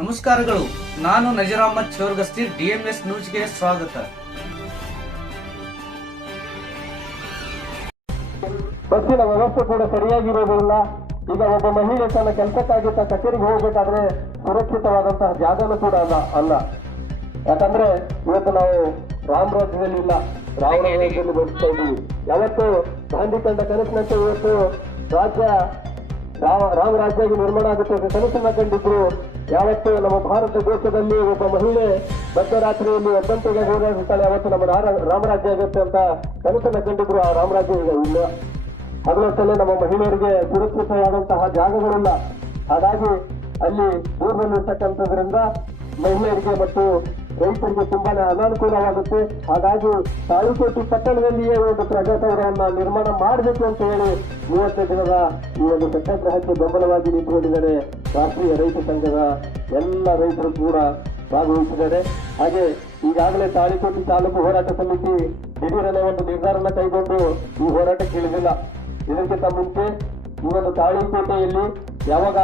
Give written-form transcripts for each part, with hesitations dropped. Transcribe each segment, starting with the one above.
ನಮಸ್ಕಾರಗಳು. ನಾನು ನಜೀರ್ ಅಹ್ಮದ್ ಚೋರ್ಗಸ್ತಿ, DMS ನ್ಯೂಸ್ಗೆ ಸ್ವಾಗತ. ಬಸ್ಸಿನ ವ್ಯವಸ್ಥೆ ಕೂಡ ಸರಿಯಾಗಿರೋದಿಲ್ಲ. ಈಗ ಒಬ್ಬ ಮಹಿಳೆ ತನ್ನ ಕೆಲಸಕ್ಕಾಗಿ ಕಚೇರಿಗೆ ಹೋಗಬೇಕಾದ್ರೆ ಸುರಕ್ಷಿತವಾದಂತಹ ಜಾಗನೂ ಕೂಡ ಅಲ್ಲ. ಯಾಕಂದ್ರೆ ಇವತ್ತು ನಾವು ರಾಮರಾಜ್ಯದಲ್ಲಿ ಇಲ್ಲ, ರಾವಣರಾಜ್ಯದಲ್ಲಿ ಬದುಕ್ತಾ ಇದ್ದೀವಿ. ಯಾವತ್ತು ಗಾಂಧಿ ಕಂಡ ಕನಸಿನಂತೆ ಇವತ್ತು ರಾಜ್ಯ ರಾಮರಾಜ್ಯ ನಿರ್ಮಾಣ ಆಗುತ್ತೆ ಅಂತ ಕನಸನ್ನ ಕಂಡಿದ್ರು. ಯಾವತ್ತು ನಮ್ಮ ಭಾರತ ದೇಶದಲ್ಲಿ ಒಬ್ಬ ಮಹಿಳೆ ಮಧ್ಯರಾತ್ರಿಯಲ್ಲಿ ಒಬ್ಬಂಟಿಗೆ ಹೋರಾಡುತ್ತಾಳೆ, ಯಾವತ್ತು ನಮ್ಮ ರಾಮರಾಜ್ಯ ಆಗುತ್ತೆ ಅಂತ ಕನಸನ್ನ ಕಂಡಿದ್ರು. ಆ ರಾಮರಾಜ್ಯ ಈಗ ಇಲ್ಲ. ಅದರಷ್ಟೇ ನಮ್ಮ ಮಹಿಳೆಯರಿಗೆ ಸುರಕ್ಷಿತವಾದಂತಹ ಜಾಗಗಳಿಲ್ಲ. ಹಾಗಾಗಿ ಅಲ್ಲಿ ದೂರದಲ್ಲಿರ್ತಕ್ಕಂಥದ್ರಿಂದ ಮಹಿಳೆಯರಿಗೆ ಮತ್ತು ರೈತರಿಗೆ ತುಂಬಾನೇ ಅನಾನುಕೂಲವಾಗುತ್ತೆ. ಹಾಗಾಗಿ ತಾಳಿಕೋಟೆ ಪಟ್ಟಣದಲ್ಲಿಯೇ ಒಂದು ಪ್ರಜಾಸೌಧವನ್ನ ನಿರ್ಮಾಣ ಮಾಡಬೇಕು ಅಂತ ಹೇಳಿ 30 ದಿನದ ಈ ಒಂದು ಸತ್ಯಾಗ್ರಹಕ್ಕೆ ಬೆಂಬಲವಾಗಿ ನಿಂತುಕೊಂಡಿದ್ದಾರೆ ರಾಷ್ಟ್ರೀಯ ರೈತ ಸಂಘದ ಎಲ್ಲ ರೈತರು ಕೂಡ ಭಾಗವಹಿಸಿದ್ದಾರೆ. ಹಾಗೆ ಈಗಾಗಲೇ ತಾಳಿಕೋಟೆ ತಾಲೂಕು ಹೋರಾಟ ಸಮಿತಿ ದಿಢೀರನೆ ಒಂದು ನಿರ್ಧಾರನ ಕೈಗೊಂಡು ಈ ಹೋರಾಟಕ್ಕೆ ಇಳಿದಿಲ್ಲ. ಇದಕ್ಕಿಂತ ಮುಂಚೆ ಈ ಒಂದು ತಾಳಿಕೋಟೆಯಲ್ಲಿ ಯಾವಾಗ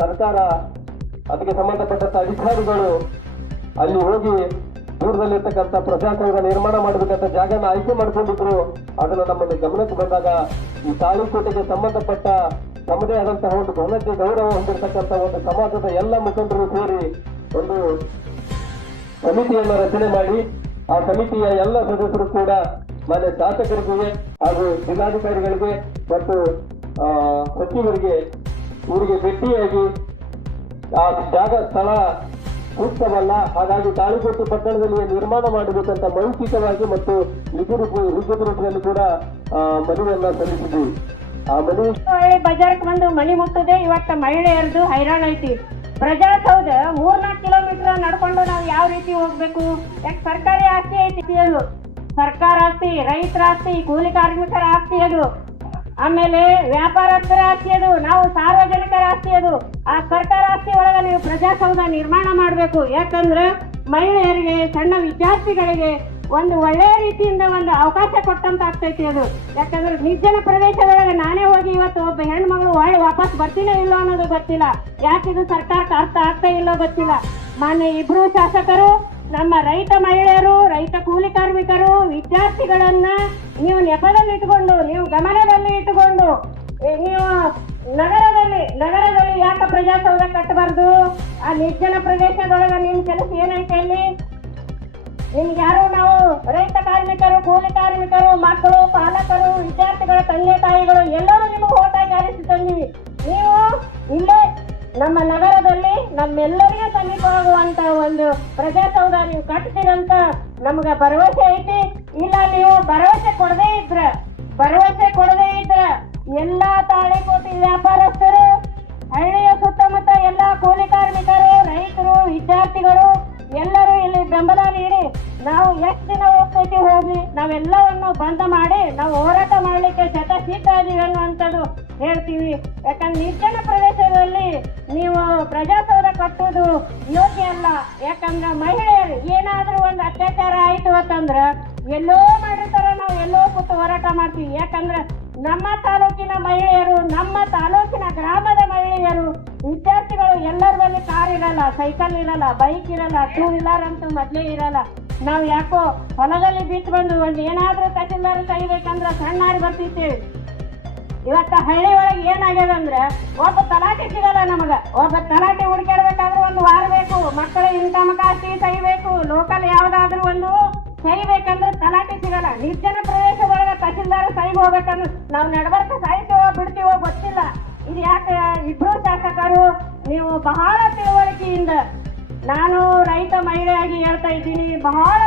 ಸರ್ಕಾರ ಅದಕ್ಕೆ ಸಂಬಂಧಪಟ್ಟಂತ ಅಧಿಕಾರಿಗಳು ಅಲ್ಲಿ ಹೋಗಿ ದೂರದಲ್ಲಿರ್ತಕ್ಕಂಥ ಪ್ರಜಾಸೌಧ ನಿರ್ಮಾಣ ಮಾಡಬೇಕಂತ ಜಾಗನ ಆಯ್ಕೆ ಮಾಡ್ಕೊಂಡಿದ್ರು, ಅದನ್ನು ನಮ್ಮಲ್ಲಿ ಗಮನಕ್ಕೆ ಬಂದಾಗ ಈ ತಾಳಿಕೋಟೆಗೆ ಸಂಬಂಧಪಟ್ಟ ತಮ್ಮದೇ ಆದಂತಹ ಒಂದು ಘನತೆ ಗೌರವ ಹೊಂದಿರತಕ್ಕಂಥ ಒಂದು ಸಮಾಜದ ಎಲ್ಲ ಮುಖಂಡರು ಸೇರಿ ಒಂದು ಸಮಿತಿಯನ್ನು ರಚನೆ ಮಾಡಿ ಆ ಸಮಿತಿಯ ಎಲ್ಲ ಸದಸ್ಯರು ಕೂಡ ಮಾನ್ಯ ಶಾಸಕರಿಗೆ ಹಾಗೂ ಜಿಲ್ಲಾಧಿಕಾರಿಗಳಿಗೆ ಮತ್ತು ಸಚಿವರಿಗೆ ಇವರಿಗೆ ಭೇಟಿಯಾಗಿ ಆ ಜಾಗ ಸ್ಥಳ ಸೂಕ್ತವಲ್ಲ, ಹಾಗಾಗಿ ತಾಳಿಕೋಟೆ ಪಟ್ಟಣದಲ್ಲಿ ನಿರ್ಮಾಣ ಮಾಡಬೇಕಂತ ಮೌಖಿಕವಾಗಿ ಮತ್ತು ಲಿಖಿತ ರೂಪದಲ್ಲಿ ಕೂಡ ಮನವಿಯನ್ನ ಸಲ್ಲಿಸಿದ್ವಿ. ಆ ಮನವಿ ಬಜಾರ್ಕ್ ಬಂದು ಮನಿ ಮುಟ್ಟದೆ ಇವತ್ತು ಮಹಿಳೆಯರದು ಹೈರಾಣ ಐತಿ. ಪ್ರಜಾಸೌಧ 3-4 ಕಿಲೋಮೀಟರ್ ನಡ್ಕೊಂಡು ನಾವು ಯಾವ ರೀತಿ ಹೋಗ್ಬೇಕು? ಯಾಕೆ ಸರ್ಕಾರಿ ಆಸ್ತಿ ಐತಿ, ಅದು ಸರ್ಕಾರ ಆಸ್ತಿ, ರೈತರ ಆಸ್ತಿ, ಕೂಲಿ ಕಾರ್ಮಿಕರ ಆಸ್ತಿ, ಅದು ಆಮೇಲೆ ವ್ಯಾಪಾರಸ್ಥರ ಆಸ್ತಿ, ಅದು ನಾವು ಸಾರ್ವಜನಿಕರ ಆಸ್ತಿ, ಅದು ಆ ಸರ್ಕಾರ ಆಸ್ತಿ ಒಳಗೆ ನೀವು ಪ್ರಜಾಸೌಧ ನಿರ್ಮಾಣ ಮಾಡಬೇಕು. ಯಾಕಂದ್ರೆ ಮಹಿಳೆಯರಿಗೆ, ಸಣ್ಣ ವಿದ್ಯಾರ್ಥಿಗಳಿಗೆ ಒಂದು ಒಳ್ಳೆಯ ರೀತಿಯಿಂದ ಒಂದು ಅವಕಾಶ ಕೊಟ್ಟಂತ ಆಗ್ತೈತಿ ಅದು. ಯಾಕಂದ್ರೆ ನಿರ್ಜನ ಪ್ರದೇಶದೊಳಗೆ ನಾನೇ ಹೋಗಿ ಇವತ್ತು ಒಬ್ಬ ಹೆಣ್ಮಗಳು ಒಳ್ಳೆ ವಾಪಸ್ ಬರ್ತೀನೋ ಇಲ್ಲೋ ಅನ್ನೋದು ಗೊತ್ತಿಲ್ಲ. ಯಾಕಿದು ಸರ್ಕಾರಕ್ಕೆ ಅರ್ಥ ಆಗ್ತಾ ಇಲ್ಲೋ ಗೊತ್ತಿಲ್ಲ. ಮಾನ್ಯ ಇಬ್ರು ಶಾಸಕರು ನಮ್ಮ ರೈತ ಮಹಿಳೆಯರು, ರೈತ ಕೂಲಿ ಕಾರ್ಮಿಕರು, ವಿದ್ಯಾರ್ಥಿಗಳನ್ನ ನೀವು ನೆಪದಲ್ಲಿ ಇಟ್ಕೊಂಡು, ನೀವು ಗಮನದಲ್ಲಿ ಇಟ್ಟುಕೊಂಡು ನೀವು ನಗರದಲ್ಲಿ ಯಾಕೆ ಪ್ರಜಾಸೌಧ ಕಟ್ಟಬಾರ್ದು? ಆ ನಿರ್ಜನ ಪ್ರದೇಶದೊಳಗೆ ನಿಮ್ಮ ಕೆಲಸ ಏನೈತೆ? ಅಲ್ಲಿ ನಿಮ್ಗೆ ಯಾರು, ನಾವು ರೈತ ಕಾರ್ಮಿಕರು, ಕೂಲಿ ಕಾರ್ಮಿಕರು, ಮಕ್ಕಳು, ಪಾಲಕರು, ವಿದ್ಯಾರ್ಥಿಗಳ ತಂದೆ ತಾಯಿಗಳು ಎಲ್ಲರೂ ನಿಮಗೆ ಓಟಾಗಿ ಆರಿಸಿ ತಂದಿವಿ. ನೀವು ಇಲ್ಲೇ ನಮ್ಮ ನಗರದಲ್ಲಿ ನಮ್ಮೆಲ್ಲರಿಗೂ ಸಮೀಪವಾಗುವಂತ ಒಂದು ಪ್ರಜಾಸೌಧ ನೀವು ಕಟ್ತೀರಂತ ನಮ್ಗೆ ಭರವಸೆ ಐತಿ. ಇಲ್ಲ ನೀವು ಭರವಸೆ ಕೊಡದೇ ಇದ್ರ ಎಲ್ಲಾ ತಾಳಿಕೋಟೆ ವ್ಯಾಪಾರಸ್ಥರು, ಹಳ್ಳಿಯ ಸುತ್ತಮುತ್ತ ಎಲ್ಲ ಕೂಲಿ ಕಾರ್ಮಿಕರು, ರೈತರು, ವಿದ್ಯಾರ್ಥಿಗಳು ಎಲ್ಲರೂ ಇಲ್ಲಿ ಬೆಂಬಲ ನೀಡಿ ನಾವು ಎಷ್ಟು ದಿನ ಹೋಗ್ತೈತಿ ಹೋಗಿ ನಾವೆಲ್ಲವನ್ನು ಬಂದ್ ಮಾಡಿ ನಾವು ಹೋರಾಟ ಮಾಡ್ಲಿಕ್ಕೆ ಸಿದ್ಧ ಇದೀವಿ ಅನ್ನುವಂಥದ್ದು ಹೇಳ್ತೀವಿ. ಯಾಕಂದ್ರೆ ನಿರ್ಜನ ಪ್ರದೇಶದಲ್ಲಿ ನೀವು ಪ್ರಜಾಸೌಧ ಕಟ್ಟುವುದು ಯೋಗ್ಯ ಅಲ್ಲ. ಯಾಕಂದ್ರೆ ಮಹಿಳೆಯರು ಏನಾದ್ರೂ ಒಂದು ಅತ್ಯಾಚಾರ ಆಯ್ತು ಅಂತಂದ್ರ ಎಲ್ಲೋ ಮಾಡಿರ್ತಾರ, ನಾವು ಎಲ್ಲೋ ಕೂತು ಹೋರಾಟ ಮಾಡ್ತೀವಿ. ಯಾಕಂದ್ರೆ ನಮ್ಮ ತಾಲೂಕಿನ ಮಹಿಳೆಯರು, ನಮ್ಮ ತಾಲೂಕಿನ ಗ್ರಾಮದ ಮಹಿಳೆಯರು, ವಿದ್ಯಾರ್ಥಿಗಳು ಎಲ್ಲರ ಬಳಿ ಕಾರ್ ಇರಲ್ಲ, ಸೈಕಲ್ ಇರಲ್ಲ, ಬೈಕ್ ಇರಲ್ಲ, 2 ವೀಲರ್ ಅಂತೂ ಮೊದಲೇ ಇರಲ್ಲ. ನಾವು ಯಾಕೋ ಹೊಲದಲ್ಲಿ ಬಿಟ್ಟು ಬಂದು ಒಂದು ಏನಾದ್ರೂ ತಹಸೀಲ್ದಾರ್ ಕೈಬೇಕಂದ್ರೆ ಸಣ್ಣಾರಿ ಬರ್ತಿರ್ತೇವೆ. ಇವತ್ತ ಹಳ್ಳಿ ಒಳಗೆ ಏನಾಗ್ಯದ ಅಂದ್ರೆ ಒಬ್ಬ ತಲಾಟೆ ಸಿಗಲ್ಲ ನಮಗ. ಒಬ್ಬ ತಲಾಟೆ ಹುಡುಕಾಡ್ಬೇಕಾದ್ರೆ 1 ವಾರ ಬೇಕು. ಮಕ್ಕಳ ಇನ್ಕಮ್ ಕಾಸ್ಟಿ ಸಹಿಬೇಕು, ಲೋಕಲ್ ಯಾವ್ದಾದ್ರು ಒಂದು ಸಹಿಬೇಕಂದ್ರೆ ತಲಾಟೆ ಸಿಗಲ್ಲ. ನಿರ್ಜನ ಪ್ರದೇಶದೊಳಗೆ ತಹಸೀಲ್ದಾರ್ ಸಹಿಗೆ ಹೋಗ್ಬೇಕಂದ್ರೆ ನಾವು ನಡಬರ್ಕ ಸಾಹಿತ್ಯವೋ ಬಿಡ್ತೀವೋ ಗೊತ್ತಿಲ್ಲ. ಇದು ಯಾಕೆ ಇಬ್ರು ಶಾಸಕರು ನೀವು ಬಹಳ ತಿಳುವಳಿಕೆಯಿಂದ, ನಾನು ರೈತ ಮಹಿಳೆಯಾಗಿ ಹೇಳ್ತಾ ಇದ್ದೀನಿ, ಬಹಳ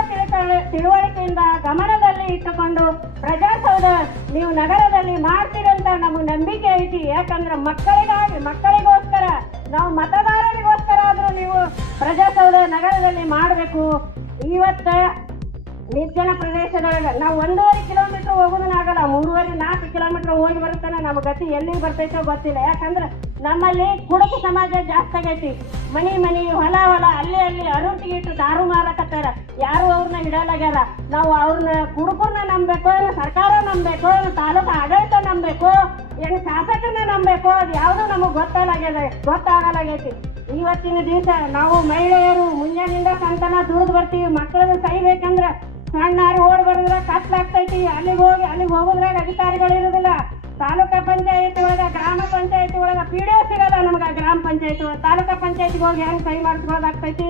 ತಿಳುವಳಿಕೆಯಿಂದ ಗಮನದಲ್ಲಿ ಇಟ್ಟುಕೊಂಡು ಪ್ರಜಾಸೌಧ ನೀವು ನಗರದಲ್ಲಿ ಮಾಡ್ತೀರಂತ ನಮಗೆ ನಂಬಿಕೆ ಐತಿ. ಯಾಕಂದ್ರೆ ಮಕ್ಕಳಿಗೋಸ್ಕರ, ನಾವು ಮತದಾರರಿಗೋಸ್ಕರ ಆದ್ರೂ ನೀವು ಪ್ರಜಾಸೌಧ ನಗರದಲ್ಲಿ ಮಾಡಬೇಕು. ಇವತ್ತ ನಿರ್ಜನ ಪ್ರದೇಶದೊಳಗೆ ನಾವು 1.5 ಕಿಲೋಮೀಟರ್ ಹೋಗೋದನ್ನಾಗಲ್ಲ, 3-4 ಕಿಲೋಮೀಟರ್ ಹೋಗಿ ಬರುತ್ತಾನೆ ನಮ್ಮ ಗತಿ ಎಲ್ಲಿ ಬರ್ತೈತೋ ಗೊತ್ತಿಲ್ಲ. ಯಾಕಂದ್ರೆ ನಮ್ಮಲ್ಲಿ ಕುಡುಕು ಸಮಾಜ ಜಾಸ್ತಿ ಆಗೈತಿ. ಮನಿ ಹೊಲ ಅಲ್ಲಿ ಅರುಟಿಗಿಟ್ಟು ದಾರು ಮಾರಕತ್ತಾರ. ಯಾರು ಅವ್ರನ್ನ ಹಿಡಲಾಗ್ಯಾರ. ನಾವು ಅವ್ರನ್ನ ಕುಡುಕರನ್ನ ನಂಬಬೇಕು, ಸರ್ಕಾರ ನಂಬಬೇಕು, ತಾಲೂಕು ಆಡಳಿತ ನಂಬಬೇಕು, ಏನು ಶಾಸಕರನ್ನ ನಂಬಬೇಕು, ಅದು ಯಾವುದು ನಮಗೆ ಗೊತ್ತಾಗಲಾಗೈತಿ. ಇವತ್ತಿನ ದಿವಸ ನಾವು ಮಹಿಳೆಯರು ಮುಂಜಾನಿಂದ ಸಂತಾನ ದುಡಿದು ಬರ್ತೀವಿ. ಮಕ್ಕಳನ್ನ ಸಹಿಬೇಕಂದ್ರೆ ಸಣ್ಣಾರು ಓಡ್ ಬರೋದ್ರ ಕತ್ಲಾಗ್ತೈತಿ. ಅಲ್ಲಿಗೆ ಹೋಗೋದ್ರಾಗ ಅಧಿಕಾರಿಗಳು ಇರೋದಿಲ್ಲ. ತಾಲೂಕಾ ಪಂಚಾಯತಿ ಒಳಗ, ಗ್ರಾಮ ಪಂಚಾಯತಿ ಒಳಗ PDO ಸಿಗಲ್ಲ ನಮ್ಗೆ. ಗ್ರಾಮ ಪಂಚಾಯತಿ ಒಳಗೆ ತಾಲೂಕಾ ಪಂಚಾಯತಿಗೆ ಹೋಗಿ ಹೆಂಗೆ ಸಹಿ ಮಾಡಿಸ್ಬೋದಾಗ್ತೈತಿ.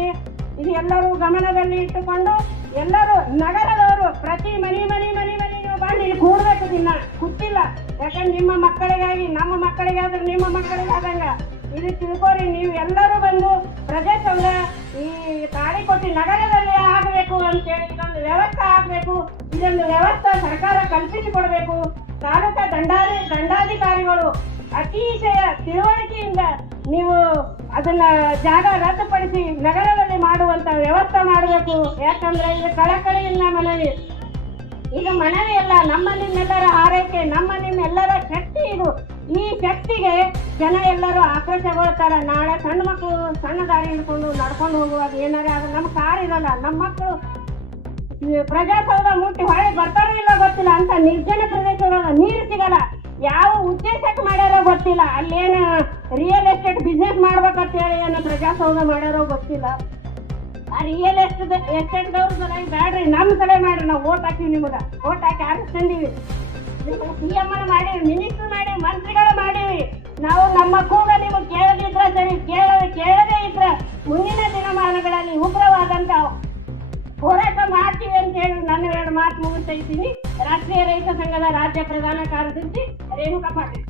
ಇದು ಎಲ್ಲರೂ ಗಮನದಲ್ಲಿ ಇಟ್ಟುಕೊಂಡು ಎಲ್ಲರೂ ನಗರದವರು ಪ್ರತಿ ಮನೆಗೆ ಬಂದು ಇಲ್ಲಿ ಕೂಡ್ಬೇಕು. ದಿನ ಕೂತಿಲ್ಲ, ಯಾಕಂದ್ರೆ ನಿಮ್ಮ ಮಕ್ಕಳಿಗಾಗಿ, ನಮ್ಮ ಮಕ್ಕಳಿಗಾದ್ರೆ ನಿಮ್ಮ ಮಕ್ಕಳಿಗಾದಂಗ ಇದು ತಿಳ್ಕೊರಿ. ನೀವು ಎಲ್ಲರೂ ಬಂದು ಪ್ರಜಾಸಂಘ ಈ ತಾಳಿಕೋಟೆ ನಗರದಲ್ಲಿ ಆಗಬೇಕು ಅಂತೇಳಿ ಇದೊಂದು ವ್ಯವಸ್ಥೆ ಆಗಬೇಕು. ಇದೊಂದು ವ್ಯವಸ್ಥೆ ಸರ್ಕಾರ ಕಲ್ಪಿಸಿಕೊಡ್ಬೇಕು. ತಾಲೂಕಾ ದಂಡಾಧಿಕಾರಿಗಳು ಅತಿಶಯ ತಿಳುವಳಿಕೆಯಿಂದ ನೀವು ಅದನ್ನ ಜಾಗ ರದ್ದುಪಡಿಸಿ ನಗರದಲ್ಲಿ ಮಾಡುವಂತ ವ್ಯವಸ್ಥೆ ಮಾಡಬೇಕು. ಯಾಕಂದ್ರೆ ಇದು ಕಳಕಳಿಯಿಂದ ಮನವಿ. ಈಗ ಮನವಿ ಅಲ್ಲ, ನಮ್ಮ ನಿಮ್ಮೆಲ್ಲರ ಆರೈಕೆ, ನಮ್ಮ ನಿಮ್ಮೆಲ್ಲರ ಶಕ್ತಿ ಇದು. ಈ ಶಕ್ತಿಗೆ ಜನ ಎಲ್ಲರೂ ಆಕ್ರೋಶಗೊಳ್ತಾರ. ನಾಳೆ ಸಣ್ಣ ಮಕ್ಕಳು ಸಣ್ಣ ದಾರಿ ಹಿಡ್ಕೊಂಡು ನಡ್ಕೊಂಡು ಹೋಗುವಾಗ ಏನಾರ ನಮ್ಮ ಕಾರ್ ಇರಲ್ಲ, ನಮ್ಮ ಮಕ್ಕಳು ಪ್ರಜಾಸೌಧ ಮುಟ್ಟಿ ಹೊಳೆ ಬರ್ತಾರೋ ಇಲ್ಲ ಗೊತ್ತಿಲ್ಲ ಅಂತ ನಿರ್ಜನ ಪ್ರದೇಶದೊಳಗ ನೀರು ಸಿಗಲ್ಲ. ಯಾವ ಉದ್ದೇಶಕ್ಕೆ ಮಾಡ್ಯಾರೋ ಗೊತ್ತಿಲ್ಲ. ಅಲ್ಲೇನು ರಿಯಲ್ ಎಸ್ಟೇಟ್ ಬಿಸ್ನೆಸ್ ಮಾಡ್ಬೇಕಂತ ಹೇಳಿ ಏನೋ ಪ್ರಜಾಸೌಧ ಮಾಡ್ಯಾರೋ ಗೊತ್ತಿಲ್ಲ. ಆ ರಿಯಲ್ ಎಸ್ಟೇಟ್ದವ್ರ ಸಲಹೆ ಬ್ಯಾಡ್ರಿ, ನಮ್ಮ ಸಲಹೆ ಮಾಡ್ರಿ. ನಾವು ಓಟ್ ಹಾಕಿವಿ, ನಿಮಗೆ ಓಟ್ ಹಾಕಿ ಆರಿಸ್ಕೊಂಡಿವಿ. CM ಮಾಡೀವಿ, ಮಿನಿಸ್ಟರ್ ಮಾಡೀವಿ, ಮಂತ್ರಿಗಳು ಮಾಡೀವಿ. ನಾವು ನಮ್ಮ ಕೂಗ ನಿಮಗೆ ಕೇಳದಿದ್ರೆ ಸರಿ, ಕೇಳದೇ ಇದ್ರೆ ಮುಂದಿನ ದಿನಮಾನಗಳಲ್ಲಿ ಉಗ್ರವಾದಂತ ಹೋರಾಟ ಮಾಡ್ತೀವಿ ಅಂತ ಹೇಳಿ ನನ್ನ 2 ಮಾತು ಮುಗಿಸ್ತಾ ಇದ್ದೀನಿ. ರಾಷ್ಟ್ರೀಯ ರೈತ ಸಂಘದ ರಾಜ್ಯ ಪ್ರಧಾನ ಕಾರ್ಯದರ್ಶಿ ರೇಣುಕಾ ಪಾಟೀಲ್.